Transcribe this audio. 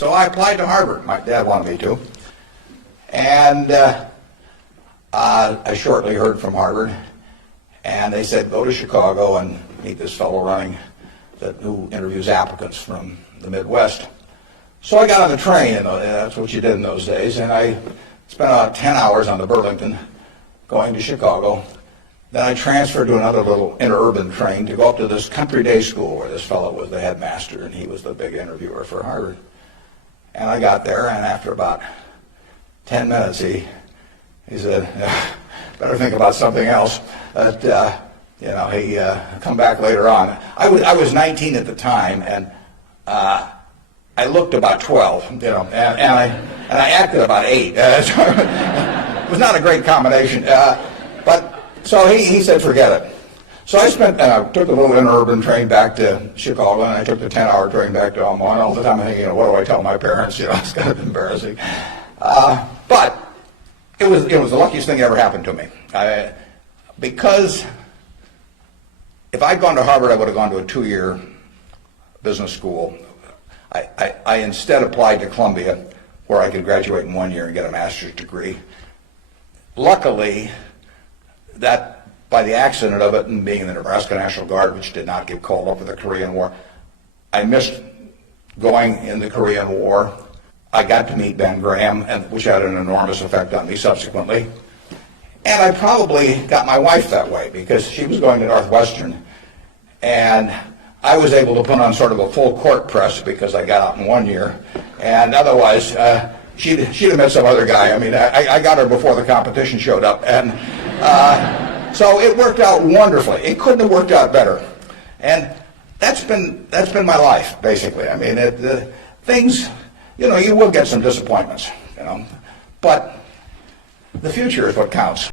So I applied to Harvard. My dad wanted me to. And I shortly heard from Harvard, and they said, go to Chicago and meet this fellow who interviews applicants from the Midwest. So I got on the train, and that's what you did in those days, and I spent about 10 hours on the Burlington going to Chicago. Then I transferred to another little interurban train to go up to this country day school where this fellow was the headmaster, and he was the big interviewer for Harvard. And I got there, and after about 10 minutes, he said, better think about something else. But, he come back later on. I was 19 at the time, and I looked about 12, and I acted about 8. So it was not a great combination. So he said, forget it. So I took the little interurban train back to Chicago, and I took the 10-hour train back to Omaha, and all the time I'm thinking, what do I tell my parents? It's kind of embarrassing. But it was the luckiest thing that ever happened to me. Because if I'd gone to Harvard, I would have gone to a 2-year business school. I instead applied to Columbia, where I could graduate in 1 year and get a master's degree. Luckily, that by the accident of it and being in the Nebraska National Guard, which did not get called up for the Korean War, I missed going in the Korean War. I got to meet Ben Graham, which had an enormous effect on me subsequently. And I probably got my wife that way because she was going to Northwestern, and I was able to put on sort of a full court press because I got out in 1 year, and otherwise she'd have met some other guy. I mean, I got her before the competition showed up, and so it worked out wonderfully. It couldn't have worked out better, and that's been my life basically. I mean, things, you will get some disappointments, but the future is what counts.